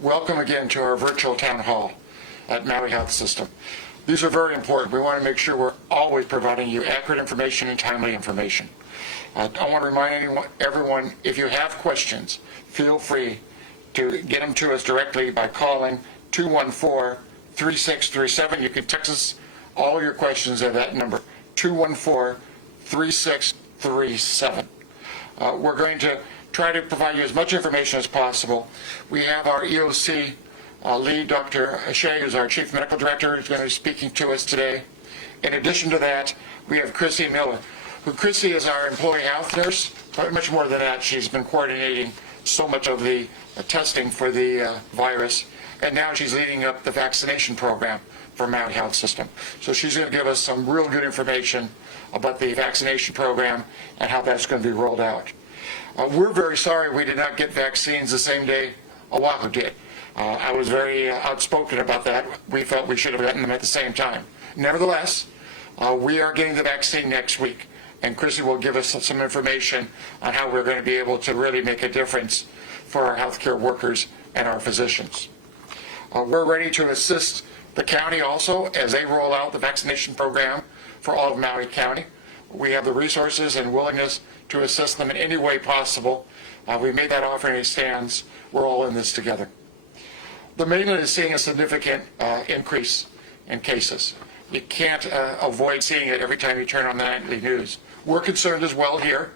welcome again to our virtual town hall at Maui Health System. These are very important. We want to make sure we're always providing you accurate information and timely information. I want to remind everyone, if you have questions, feel free to get them to us directly by calling 214-3637. You can text us all your questions at that number, 214-3637. We're going to try to provide you as much information as possible. We have our EOC lead, Dr. Shea, who's our Chief Medical Director, who's going to be speaking to us today. In addition to that, we have Chrissy Miller, Chrissy is our employee health nurse, but much more than that, she's been coordinating so much of the testing for the virus, and now she's leading up the vaccination program for Maui Health System. So she's going to give us some real good information about the vaccination program and how that's going to be rolled out. We're very sorry we did not get vaccines the same day Oahu did. I was very outspoken about that. We felt we should have gotten them at the same time. Nevertheless, we are getting the vaccine next week, and Chrissy will give us some information on how we're going to be able to really make a difference for our healthcare workers and our physicians. We're ready to assist the county also as they roll out the vaccination program for all of Maui County. We have the resources and willingness to assist them in any way possible. We made that offer and it stands. We're all in this together. The mainland is seeing a significant increase in cases. You can't avoid seeing it every time you turn on the nightly news. We're concerned as well here.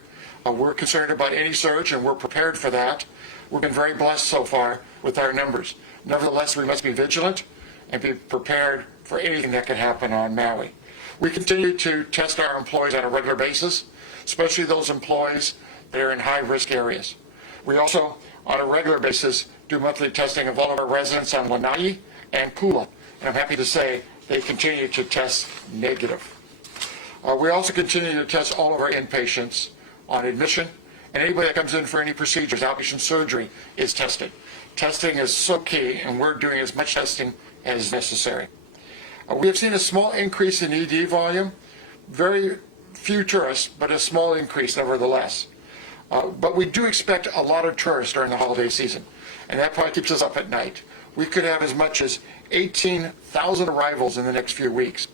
We're concerned about any surge, and we're prepared for that. We've been very blessed so far with our numbers. Nevertheless, we must be vigilant and be prepared for anything that can happen on Maui. We continue to test our employees on a regular basis, especially those employees that are in high-risk areas. We also, on a regular basis, do monthly testing of all of our residents on Lanai and Kula, and I'm happy to say they continue to test negative. We also continue to test all of our inpatients on admission, and anybody that comes in for any procedures, outpatient surgery, is tested. Testing is so key, and we're doing as much testing as necessary. We have seen a small increase in ED volume, very few tourists, but a small increase nevertheless. But we do expect a lot of tourists during the holiday season, and that probably keeps us up at night. We could have as much as 18,000 arrivals in the next few weeks.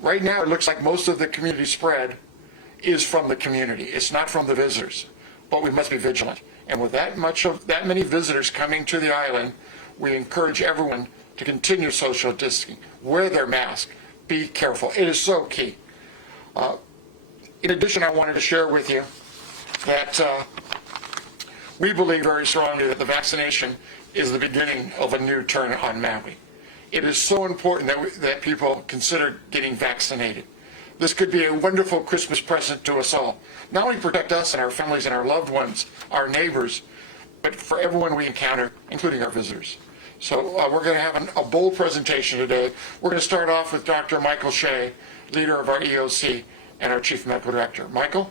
Right now, it looks like most of the community spread is from the community. It's not from the visitors, but we must be vigilant. And with that many visitors coming to the island, we encourage everyone to continue social distancing, wear their mask, be careful. It is so key. In addition, I wanted to share with you that we believe very strongly that the vaccination is the beginning of a new turn on Maui. It is so important that people consider getting vaccinated. This could be a wonderful Christmas present to us all. Not only protect us and our families and our loved ones, our neighbors, but for everyone we encounter, including our visitors. So we're going to have a bold presentation today. We're going to start off with Dr. Michael Shea, leader of our EOC and our Chief Medical Director. Michael?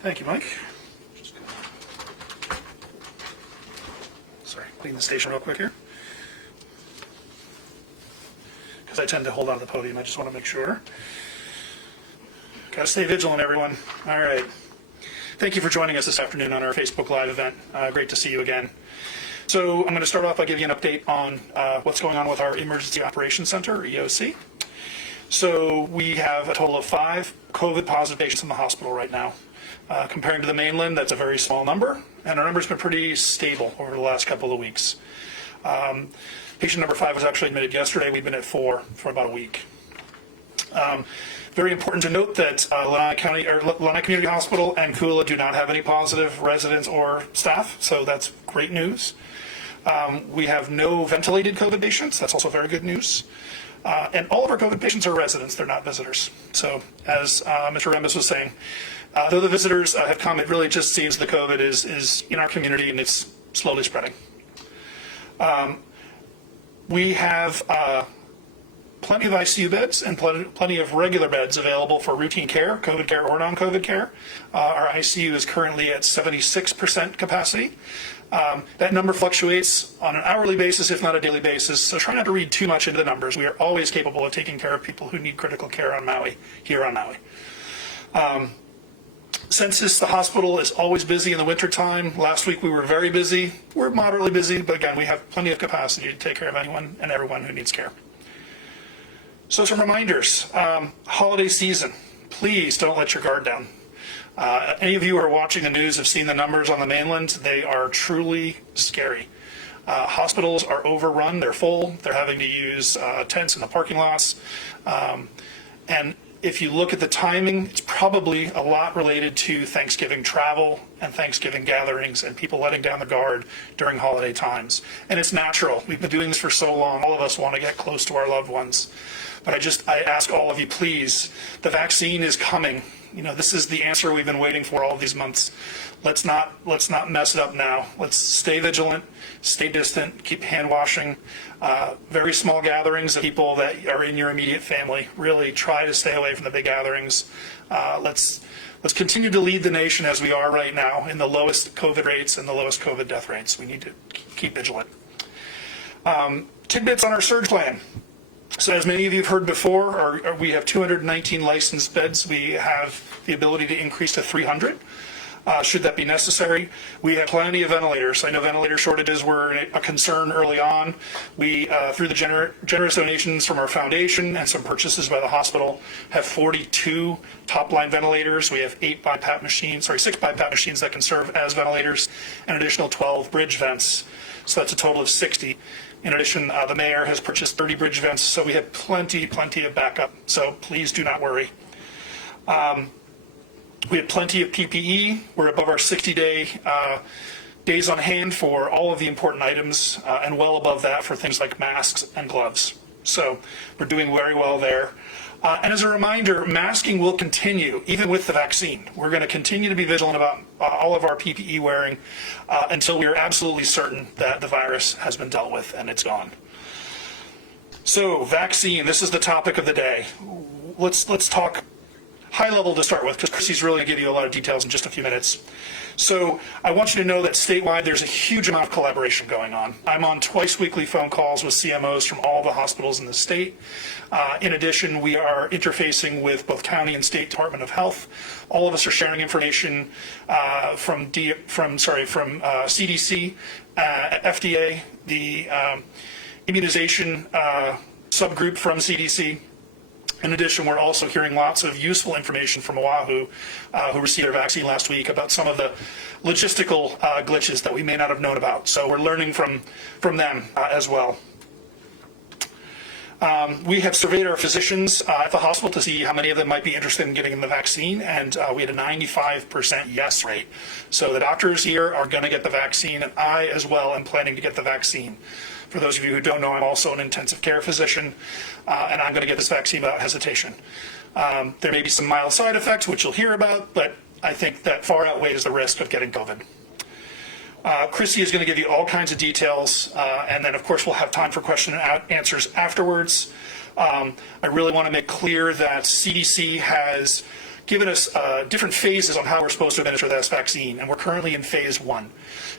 Thank you, Mike. Sorry, clean the station real quick here. Because I tend to hold on to the podium, I just want to make sure. Got to stay vigilant, everyone. All right. Thank you for joining us this afternoon on our Facebook Live event. Great to see you again. So I'm going to start off by giving you an update on what's going on with our Emergency Operations Center, or EOC. So we have a total of 5 COVID positive patients in the hospital right now. Comparing to the mainland, that's a very small number, and our number's been pretty stable over the last couple of weeks. Patient number 5 was actually admitted yesterday. We've been at 4 for about a week. Very important to note that Lanai Community Hospital and Kula do not have any positive residents or staff, so that's great news. We have no ventilated COVID patients. That's also very good news. And all of our COVID patients are residents. They're not visitors. So as Mr. Rembus was saying, though the visitors have come, it really just seems the COVID is in our community and it's slowly spreading. We have plenty of ICU beds and plenty of regular beds available for routine care, COVID care or non-COVID care. Our ICU is currently at 76% capacity. That number fluctuates on an hourly basis, if not a daily basis, so try not to read too much into the numbers. We are always capable of taking care of people who need critical care on Maui, here on Maui. Census, the hospital is always busy in the wintertime. Last week we were very busy. We're moderately busy, but again, we have plenty of capacity to take care of anyone and everyone who needs care. So some reminders. Holiday season. Please don't let your guard down. Any of you who are watching the news have seen the numbers on the mainland. They are truly scary. Hospitals are overrun. They're full. They're having to use tents in the parking lots. And if you look at the timing, it's probably a lot related to Thanksgiving travel and Thanksgiving gatherings and people letting down the guard during holiday times. And it's natural. We've been doing this for so long. All of us want to get close to our loved ones. But I ask all of you, please, the vaccine is coming. You know, this is the answer we've been waiting for all these months. Let's not mess it up now. Let's stay vigilant, stay distant, keep hand washing. Very small gatherings of people that are in your immediate family. Really try to stay away from the big gatherings. Let's continue to lead the nation as we are right now in the lowest COVID rates and the lowest COVID death rates. We need to keep vigilant. Tidbits on our surge plan. So as many of you have heard before, we have 219 licensed beds. We have the ability to increase to 300. Should that be necessary. We have plenty of ventilators. I know ventilator shortages were a concern early on. We, through the generous donations from our foundation and some purchases by the hospital, have 42 top-line ventilators. We have 6 BiPAP machines that can serve as ventilators, and an additional 12 bridge vents. So that's a total of 60. In addition, the mayor has purchased 30 bridge vents, so we have plenty of backup. So please do not worry. We have plenty of PPE. We're above our 60-day days on hand for all of the important items, and well above that for things like masks and gloves. So we're doing very well there. And as a reminder, masking will continue even with the vaccine. We're going to continue to be vigilant about all of our PPE wearing until we are absolutely certain that the virus has been dealt with and it's gone. So vaccine, this is the topic of the day. Let's talk high level to start with, because Chrissy's really going to give you a lot of details in just a few minutes. So I want you to know that statewide there's a huge amount of collaboration going on. I'm on twice weekly phone calls with CMOs from all the hospitals in the state. In addition, we are interfacing with both county and state Department of Health. All of us are sharing information from CDC, FDA, the immunization subgroup from CDC. In addition, we're also hearing lots of useful information from Oahu, who received their vaccine last week, about some of the logistical glitches that we may not have known about. So we're learning from them as well. We have surveyed our physicians at the hospital to see how many of them might be interested in getting the vaccine, and we had a 95% yes rate. So the doctors here are going to get the vaccine, and I as well am planning to get the vaccine. For those of you who don't know, I'm also an intensive care physician, and I'm going to get this vaccine without hesitation. There may be some mild side effects, which you'll hear about, but I think that far outweighs the risk of getting COVID. Chrissy is going to give you all kinds of details, and then of course we'll have time for question and answers afterwards. I really want to make clear that CDC has given us different phases on how we're supposed to administer this vaccine, and we're currently in phase 1.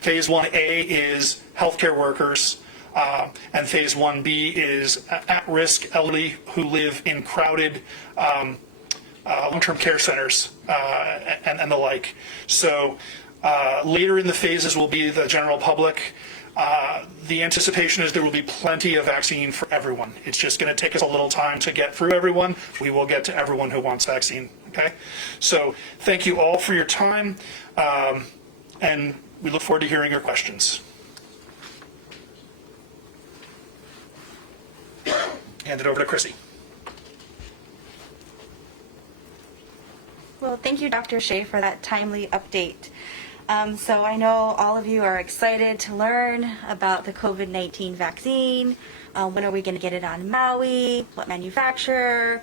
Phase 1A is healthcare workers, and phase 1B is at-risk elderly who live in crowded long-term care centers and the like. So later in the phases will be the general public. The anticipation is there will be plenty of vaccine for everyone. It's just going to take us a little time to get through everyone. We will get to everyone who wants vaccine. Okay? So thank you all for your time, and we look forward to hearing your questions. Hand it over to Chrissy. Well, thank you, Dr. Shea, for that timely update. So I know all of you are excited to learn about the COVID-19 vaccine. When are we going to get it on Maui? What manufacturer?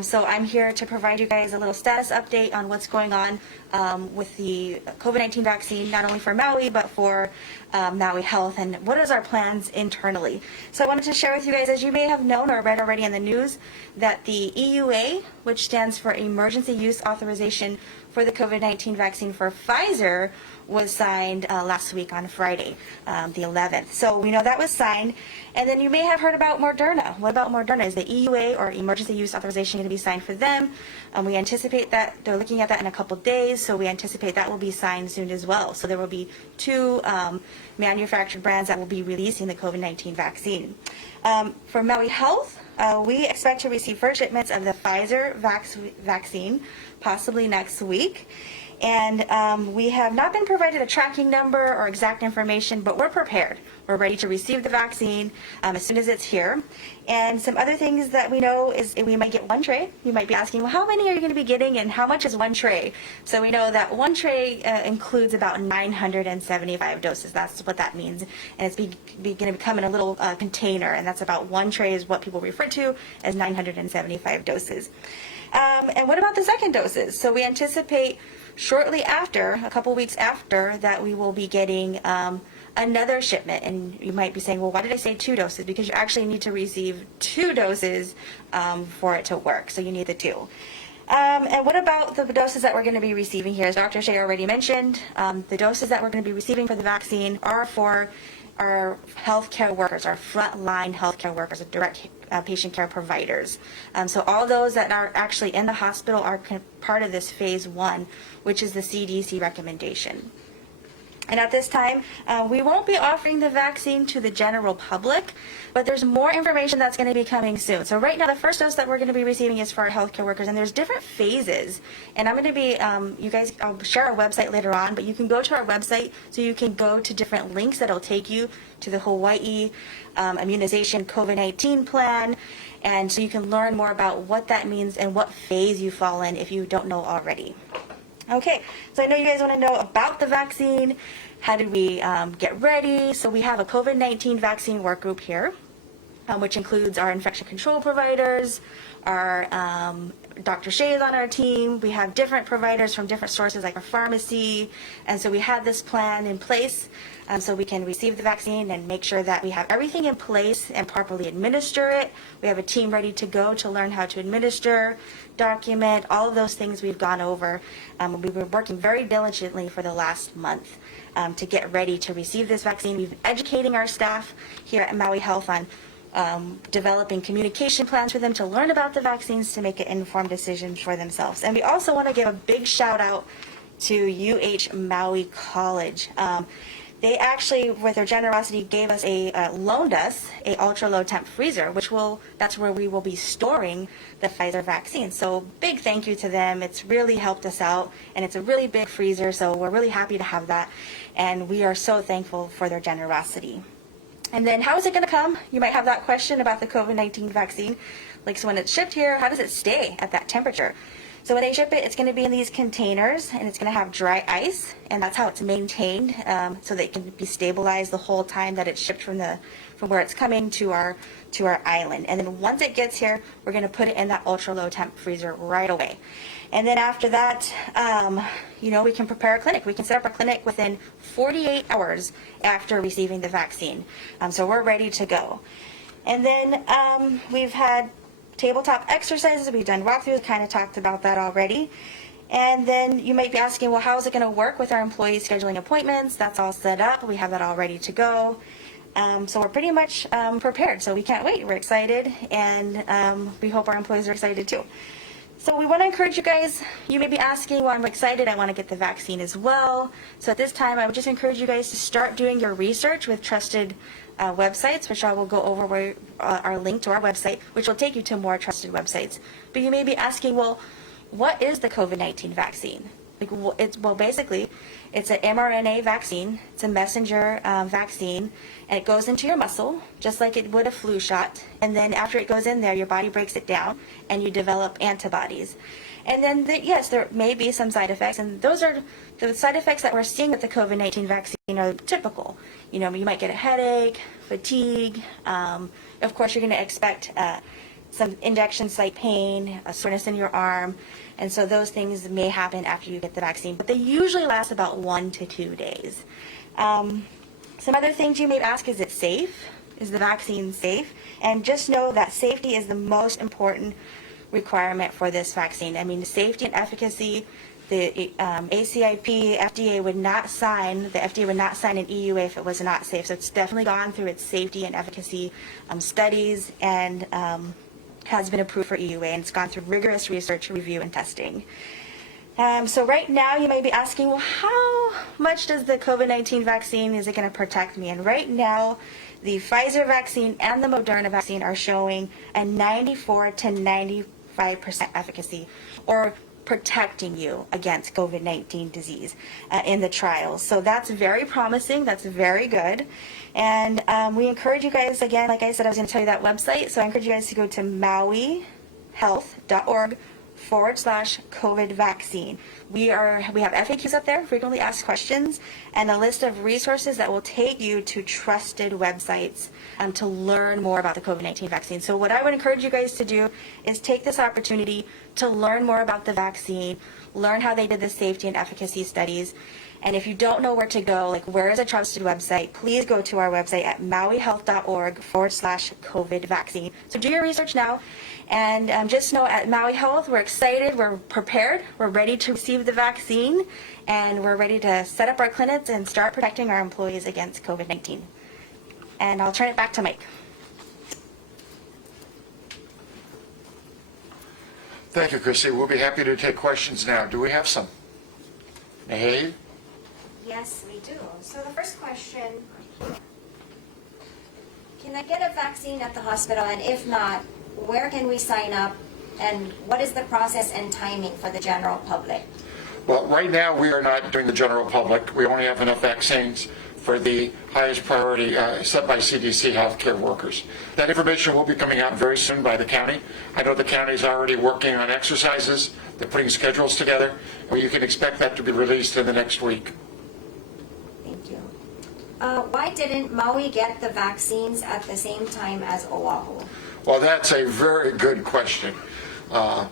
So I'm here to provide you guys a little status update on what's going on with the COVID-19 vaccine, not only for Maui, but for Maui Health, and what is our plans internally. So I wanted to share with you guys, as you may have known or read already in the news, that the EUA, which stands for Emergency Use Authorization for the COVID-19 vaccine for Pfizer, was signed last week on Friday, the 11th. So we know that was signed. And then you may have heard about Moderna. What about Moderna? Is the EUA, or Emergency Use Authorization, going to be signed for them? We anticipate that they're looking at that in a couple days, so we anticipate that will be signed soon as well. So there will be two manufactured brands that will be releasing the COVID-19 vaccine. For Maui Health, we expect to receive first shipments of the Pfizer vaccine possibly next week. And we have not been provided a tracking number or exact information, but we're prepared. We're ready to receive the vaccine as soon as it's here. And some other things that we know is we might get one tray. You might be asking, well, how many are you going to be getting and how much is one tray? So we know that one tray includes about 975 doses. That's what that means. And it's going to come in a little container, and that's about one tray is what people refer to as 975 doses. And what about the second doses? So we anticipate shortly after, a couple weeks after, that we will be getting another shipment. And you might be saying, well, why did I say 2 doses? Because you actually need to receive 2 doses for it to work. So you need the 2. And what about the doses that we're going to be receiving here? As Dr. Shea already mentioned, the doses that we're going to be receiving for the vaccine are for our healthcare workers, our frontline healthcare workers, our direct patient care providers. So all those that are actually in the hospital are part of this phase 1, which is the CDC recommendation. And at this time, we won't be offering the vaccine to the general public, but there's more information that's going to be coming soon. So right now, the first dose that we're going to be receiving is for our healthcare workers, and there's different phases. And I'm going to be, I'll share our website later on, but you can go to our website, so you can go to different links that'll take you to the Hawaii immunization COVID-19 plan, and so you can learn more about what that means and what phase you fall in if you don't know already. Okay, so I know you guys want to know about the vaccine. How did we get ready? So we have a COVID-19 vaccine work group here, which includes our infection control providers, our Dr. Shea is on our team. We have different providers from different sources like our pharmacy. And so we have this plan in place so we can receive the vaccine and make sure that we have everything in place and properly administer it. We have a team ready to go to learn how to administer, document, all of those things we've gone over. We've been working very diligently for the last month to get ready to receive this vaccine. We've been educating our staff here at Maui Health on developing communication plans for them to learn about the vaccines to make an informed decision for themselves. And we also want to give a big shout out to UH Maui College. They actually, with their generosity, gave us loaned us a ultra low temp freezer, that's where we will be storing the Pfizer vaccine. So big thank you to them. It's really helped us out, and it's a really big freezer, so we're really happy to have that, and we are so thankful for their generosity. And then how is it going to come? You might have that question about the COVID-19 vaccine. Like, so when it's shipped here, how does it stay at that temperature? So when they ship it, it's going to be in these containers, and it's going to have dry ice, and that's how it's maintained, so that it can be stabilized the whole time that it's shipped from where it's coming to our island. And then once it gets here, we're going to put it in that ultra low temp freezer right away. And then after that, we can prepare a clinic. We can set up a clinic within 48 hours after receiving the vaccine. So we're ready to go. And then we've had tabletop exercises. We've done walkthroughs, kind of talked about that already. And then you might be asking, well, how is it going to work with our employees scheduling appointments? That's all set up. We have that all ready to go. So we're pretty much prepared. So we can't wait. We're excited, and we hope our employees are excited too. So we want to encourage you guys. You may be asking, well, I'm excited. I want to get the vaccine as well. So at this time, I would just encourage you guys to start doing your research with trusted websites, which I will go over our link to our website, which will take you to more trusted websites. But you may be asking, well, what is the COVID-19 vaccine? Basically, it's an mRNA vaccine. It's a messenger vaccine, and it goes into your muscle, just like it would a flu shot. And then after it goes in there, your body breaks it down, and you develop antibodies. And then, yes, there may be some side effects, and those are the side effects that we're seeing with the COVID-19 vaccine are typical. You might get a headache, fatigue. Of course, you're going to expect some injection site pain, a soreness in your arm, and so those things may happen after you get the vaccine, but they usually last about 1 to 2 days. Some other things you may ask, is it safe? Is the vaccine safe? And just know that safety is the most important requirement for this vaccine. I mean, the safety and efficacy the ACIP, FDA would not sign, the FDA would not sign an EUA if it was not safe. So it's definitely gone through its safety and efficacy studies and has been approved for EUA, and it's gone through rigorous research, review, and testing. So right now you may be asking, well, how much does the COVID-19 vaccine, is it going to protect me? And right now, the Pfizer vaccine and the Moderna vaccine are showing a 94 to 95% efficacy, or protecting you against COVID-19 disease in the trials. So that's very promising. That's very good. And we encourage you guys, again, like I said, I was going to tell you that website. So I encourage you guys to go to mauihealth.org/COVID vaccine. We have FAQs up there, frequently asked questions, and a list of resources that will take you to trusted websites to learn more about the COVID-19 vaccine. So what I would encourage you guys to do is take this opportunity to learn more about the vaccine, learn how they did the safety and efficacy studies. And if you don't know where to go, like where is a trusted website, please go to our website at mauihealth.org/COVID vaccine. So do your research now. And just know at Maui Health, we're excited, we're prepared, we're ready to receive the vaccine, and we're ready to set up our clinics and start protecting our employees against COVID-19. And I'll turn it back to Mike. Thank you, Chrissy. We'll be happy to take questions now. Do we have some? Hey? Yes, we do. So the first question, can I get a vaccine at the hospital? And if not, where can we sign up? And what is the process and timing for the general public? Well, right now we are not doing the general public. We only have enough vaccines for the highest priority set by CDC healthcare workers. That information will be coming out very soon by the county. I know the county is already working on exercises. They're putting schedules together, and you can expect that to be released in the next week. Thank you. Why didn't Maui get the vaccines at the same time as Oahu? Well, that's a very good question. I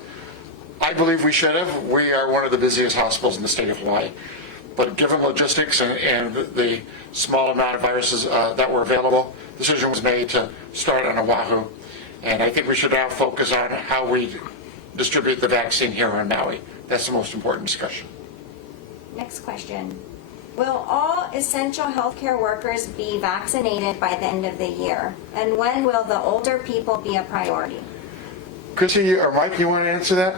believe we should have. We are one of the busiest hospitals in the state of Hawaii. But given logistics and the small amount of viruses that were available, the decision was made to start on Oahu. And I think we should now focus on how we distribute the vaccine here on Maui. That's the most important discussion. Next question. Will all essential healthcare workers be vaccinated by the end of the year? And when will the older people be a priority? Chrissy or Mike, you want to answer that?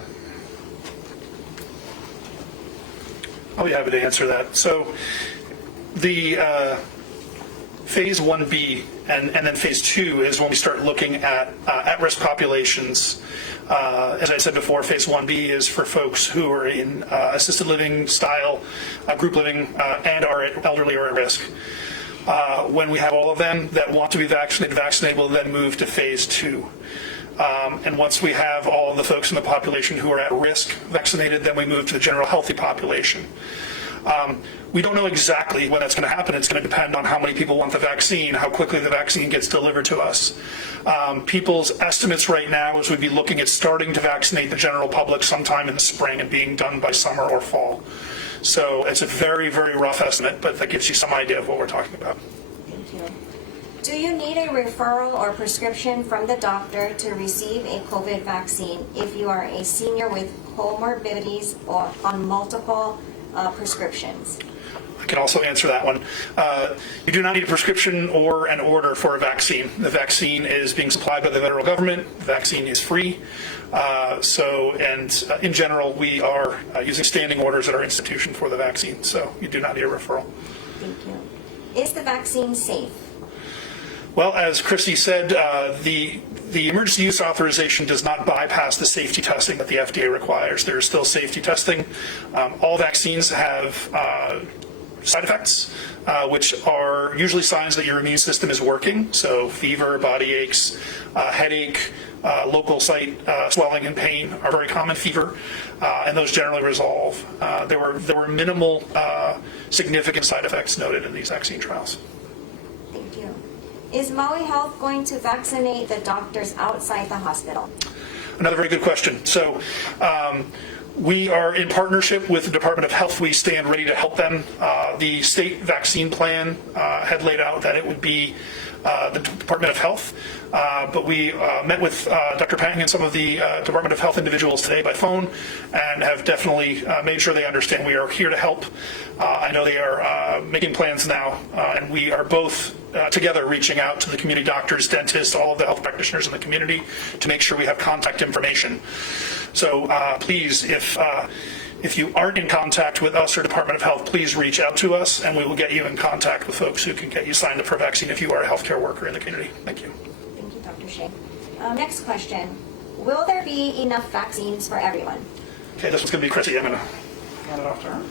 I'll be happy to answer that. So the phase 1B and then phase 2 is when we start looking at risk populations. As I said before, phase 1B is for folks who are in assisted living style, group living, and are elderly or at risk. When we have all of them that want to be vaccinated will then move to phase 2. And once we have all of the folks in the population who are at risk vaccinated, then we move to the general healthy population. We don't know exactly when that's going to happen. It's going to depend on how many people want the vaccine, how quickly the vaccine gets delivered to us. People's estimates right now is we'd be looking at starting to vaccinate the general public sometime in the spring and being done by summer or fall. So it's a very, very rough estimate, but that gives you some idea of what we're talking about. Thank you. Do you need a referral or prescription from the doctor to receive a COVID vaccine if you are a senior with comorbidities or on multiple prescriptions? I can also answer that one. You do not need a prescription or an order for a vaccine. The vaccine is being supplied by the federal government. The vaccine is free. In general, we are using standing orders at our institution for the vaccine, so you do not need a referral. Thank you. Is the vaccine safe? Well, as Christy said, the emergency use authorization does not bypass the safety testing that the FDA requires. There is still safety testing. All vaccines have side effects, which are usually signs that your immune system is working. So fever, body aches, headache, local site swelling and pain are very common. Fever, and those generally resolve. There were minimal significant side effects noted in these vaccine trials. Thank you. Is Maui Health going to vaccinate the doctors outside the hospital? Another very good question. So we are in partnership with the Department of Health. We stand ready to help them. The state vaccine plan had laid out that it would be the Department of Health. But we met with Dr. Pang and some of the Department of Health individuals today by phone and have definitely made sure they understand we are here to help. I know they are making plans now, and we are both together reaching out to the community doctors, dentists, all of the health practitioners in the community to make sure we have contact information. So please, if you aren't in contact with us or Department of Health, please reach out to us and we will get you in contact with folks who can get you signed up for a vaccine if you are a healthcare worker in the community. Thank you. Thank you, Dr. Shea. Next question. Will there be enough vaccines for everyone? Okay, this one's going to be Chrissy. I'm going to hand it off to her.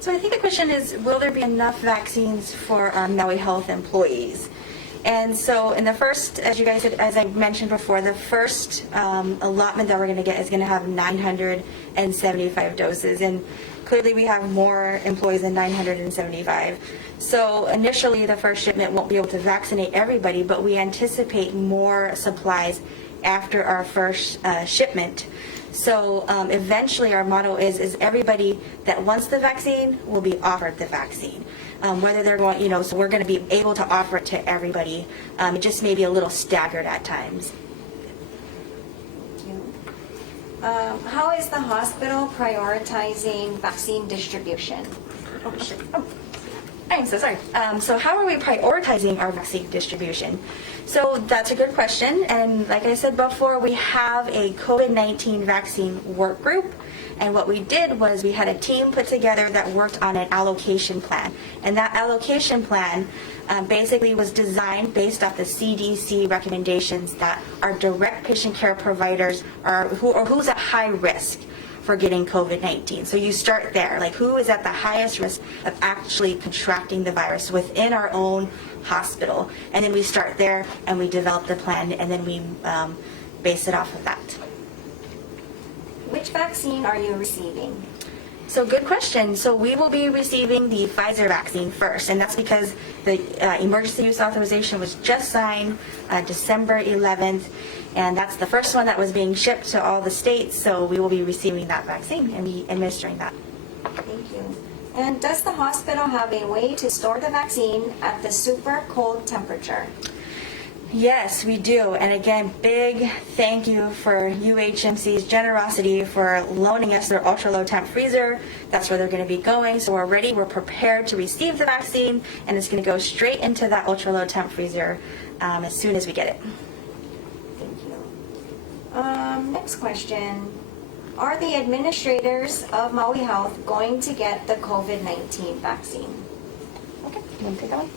So I think the question is, will there be enough vaccines for Maui Health employees? And so in the first, as I mentioned before, the first allotment that we're going to get is going to have 975 doses. And clearly we have more employees than 975. So initially the first shipment won't be able to vaccinate everybody, but we anticipate more supplies after our first shipment. So eventually our motto is everybody that wants the vaccine will be offered the vaccine. Whether they're going, so we're going to be able to offer it to everybody. It just may be a little staggered at times. Thank you. How is the hospital prioritizing vaccine distribution? I'm so sorry. So how are we prioritizing our vaccine distribution? So that's a good question. And like I said before, we have a COVID-19 vaccine work group. And what we did was we had a team put together that worked on an allocation plan. And that allocation plan basically was designed based off the CDC recommendations that our direct patient care providers who's at high risk for getting COVID-19. So you start there, like who is at the highest risk of actually contracting the virus within our own hospital. And then we start there and we develop the plan and then we base it off of that. Which vaccine are you receiving? So good question. So we will be receiving the Pfizer vaccine first, and that's because the emergency use authorization was just signed December 11th, and that's the first one that was being shipped to all the states, so we will be receiving that vaccine and be administering that. Thank you. And does the hospital have a way to store the vaccine at the super cold temperature? Yes, we do. And again, big thank you for UHMC's generosity for loaning us their ultra-low temp freezer. That's where they're going to be going. So we're ready. We're prepared to receive the vaccine, and it's going to go straight into that ultra-low temp freezer as soon as we get it. Thank you. Next question. Are the administrators of Maui Health going to get the COVID-19 vaccine? Okay, you want to take that one?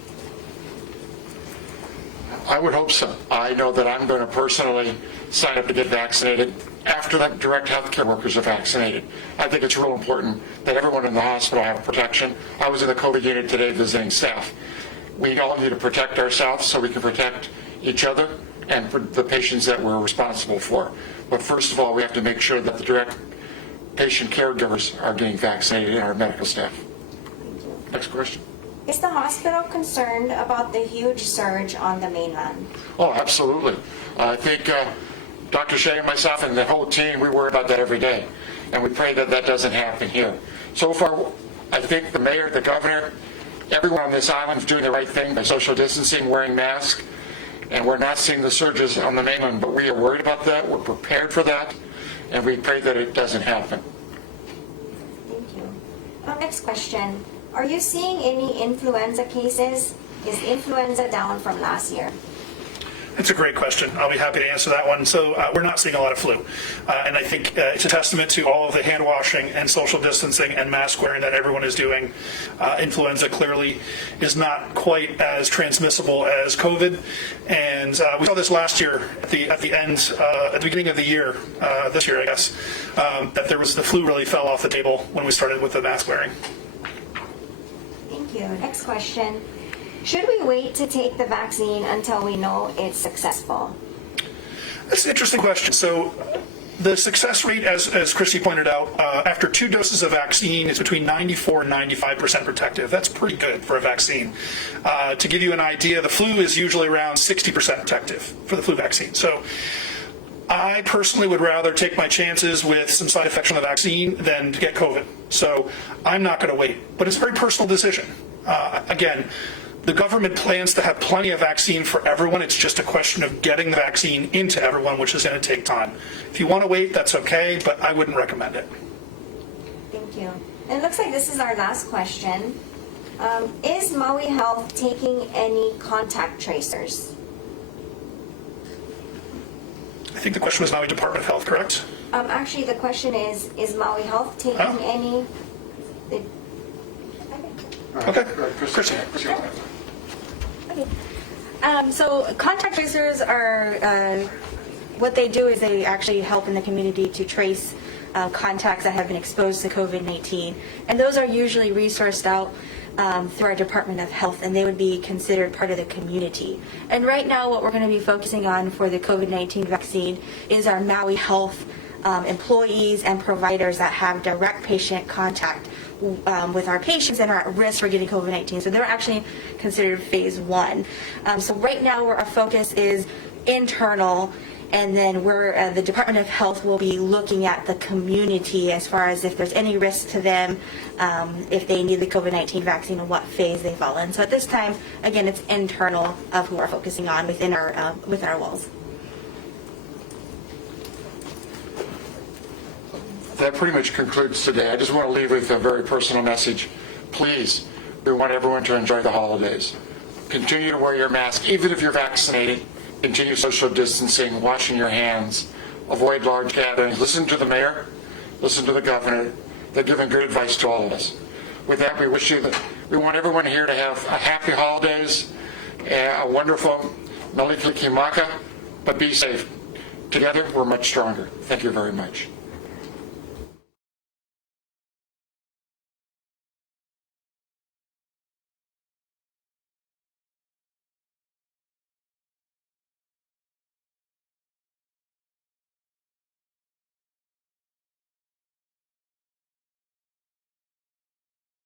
I would hope so. I know that I'm going to personally sign up to get vaccinated after the direct healthcare workers are vaccinated. I think it's real important that everyone in the hospital have protection. I was in the COVID unit today visiting staff. We all need to protect ourselves so we can protect each other and the patients that we're responsible for. But first of all, we have to make sure that the direct patient caregivers are getting vaccinated and our medical staff. Thank you. Next question. Is the hospital concerned about the huge surge on the mainland? Oh, absolutely. I think Dr. Shea and myself and the whole team, we worry about that every day. And we pray that that doesn't happen here. So far, I think the mayor, the governor, everyone on this island is doing the right thing by social distancing, wearing masks. And we're not seeing the surges on the mainland, but we are worried about that. We're prepared for that. And we pray that it doesn't happen. Thank you. Next question. Are you seeing any influenza cases? Is influenza down from last year? It's a great question. I'll be happy to answer that one. So we're not seeing a lot of flu. And I think it's a testament to all of the hand washing and social distancing and mask wearing that everyone is doing. Influenza clearly is not quite as transmissible as COVID. And we saw this last year at the beginning of the year, this year, I guess, that the flu really fell off the table when we started with the mask wearing. Thank you. Next question. Should we wait to take the vaccine until we know it's successful? That's an interesting question. So the success rate, as Christy pointed out, after 2 doses of vaccine is between 94 and 95% protective. That's pretty good for a vaccine. To give you an idea, the flu is usually around 60% protective for the flu vaccine. So I personally would rather take my chances with some side effects from the vaccine than to get COVID. So I'm not going to wait. But it's a very personal decision. Again, the government plans to have plenty of vaccine for everyone. It's just a question of getting the vaccine into everyone, which is going to take time. If you want to wait, that's okay, but I wouldn't recommend it. Thank you. And it looks like this is our last question. Is Maui Health taking any contact tracers? I think the question was Maui Department of Health, correct? Actually, the question is Maui Health taking any? Okay. Chrissy. Okay. So contact tracers are, what they do is they actually help in the community to trace contacts that have been exposed to COVID-19. And those are usually resourced out through our Department of Health, and they would be considered part of the community. And right now what we're going to be focusing on for the COVID-19 vaccine is our Maui Health employees and providers that have direct patient contact with our patients and are at risk for getting COVID-19. So they're actually considered phase 1. So right now our focus is internal, and then the Department of Health will be looking at the community as far as if there's any risk to them, if they need the COVID-19 vaccine and what phase they fall in. So at this time, again, it's internal of who we're focusing on within our walls. That pretty much concludes today. I just want to leave with a very personal message. Please, we want everyone to enjoy the holidays. Continue to wear your mask, even if you're vaccinated. Continue social distancing, washing your hands, avoid large gatherings. Listen to the mayor, listen to the governor. They're giving good advice to all of us. With that, we want everyone here to have a happy holidays, a wonderful Melikilikimaka, but be safe. Together, we're much stronger. Thank you very much.